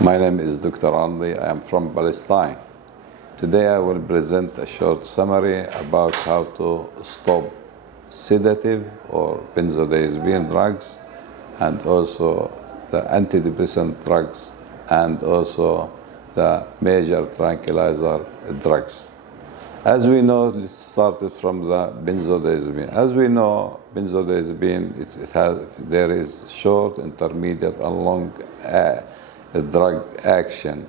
My name is Dr. Arandi. I am from Palestine. Today I will present a short summary about how to stop sedative or benzodiazepine drugs, and also the antidepressant drugs, and also the major tranquilizer drugs. As we know, it started from the benzodiazepine. As we know, benzodiazepine, there is short, intermediate, and long drug action.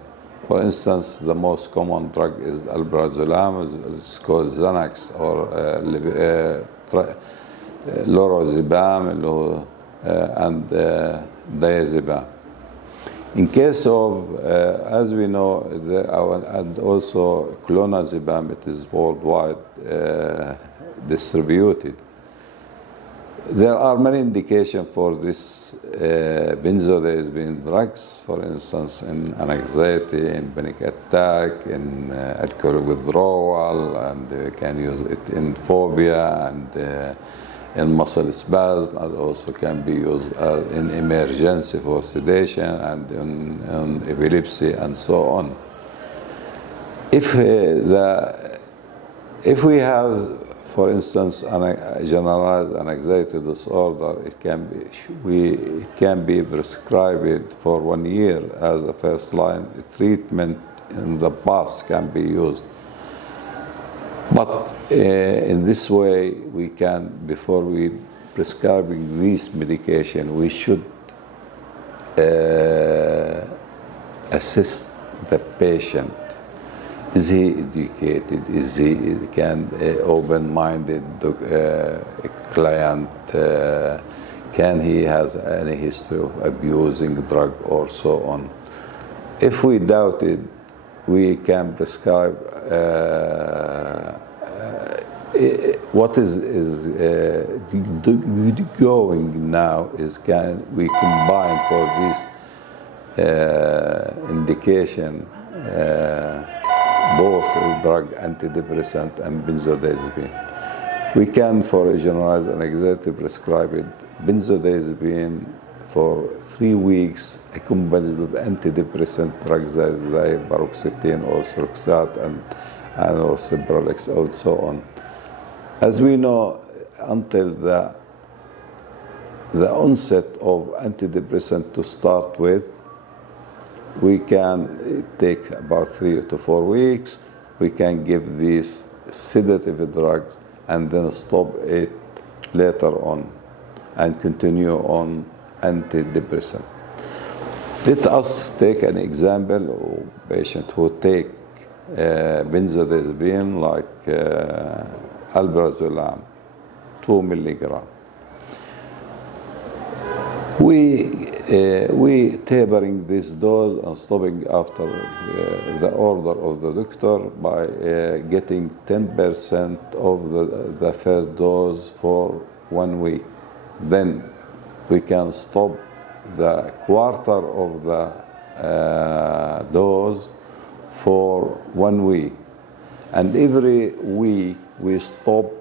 For instance, the most common drug is alprazolam. It's called Xanax or lorazepam and diazepam. In case of, as we know, and also clonazepam, it is worldwide distributed. There are many indications for this benzodiazepine drugs, for instance, in anxiety, in panic attack, in alcohol withdrawal, and we can use it in phobia and in muscle spasm, and also can be used in emergency for sedation and in epilepsy and so on. If we have, for instance, a generalized anxiety disorder, it can be prescribed for 1 year as a first line treatment. In the past can be used. But in this way, we can, before we prescribing this medication, we should assist the patient. Is he educated? Is he open-minded client? Can he has any history of abusing drug or so on? If we doubt it, we can prescribe what is going now is can we combine for this indication both drug antidepressant and benzodiazepine. We can, for a generalized anxiety, prescribe it benzodiazepine for 3 weeks, accompanied with antidepressant drugs like paroxetine or Suroxat and or Cipralex and so on. As we know, until the onset of antidepressant to start with, it takes about 3 to 4 weeks. We can give these sedative drugs and then stop it later on and continue on antidepressant. Let us take an example of a patient who take benzodiazepine like alprazolam, 2 milligrams. We tapering this dose and stopping after the order of the doctor by getting 10% of the first dose for 1 week. Then we can stop the quarter of the dose for 1 week. And every week we stop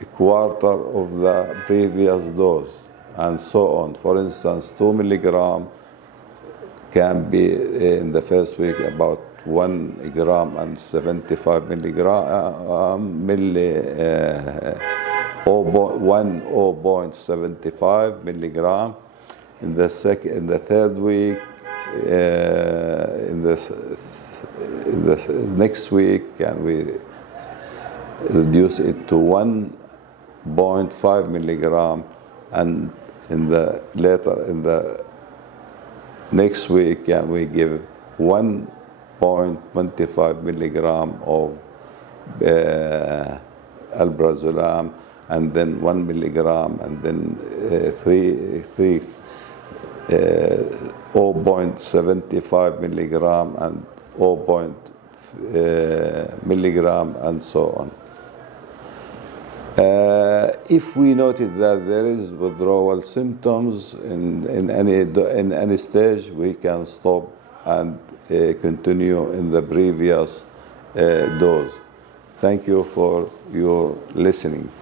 a quarter of the previous dose, and so on. For instance, 2 milligram can be in the first week about 1 gram and 75 milligram, 0.75 milligram. In the third week, in the next week, can we reduce it to 1.5 milligram, and in the next week, can we give 1.25 milligram of alprazolam, and then 1 milligram, and then 0.75 milligram and 0. Milligram, and so on. If we noted that there is withdrawal symptoms in any stage, we can stop and continue in the previous dose. Thank you for your listening.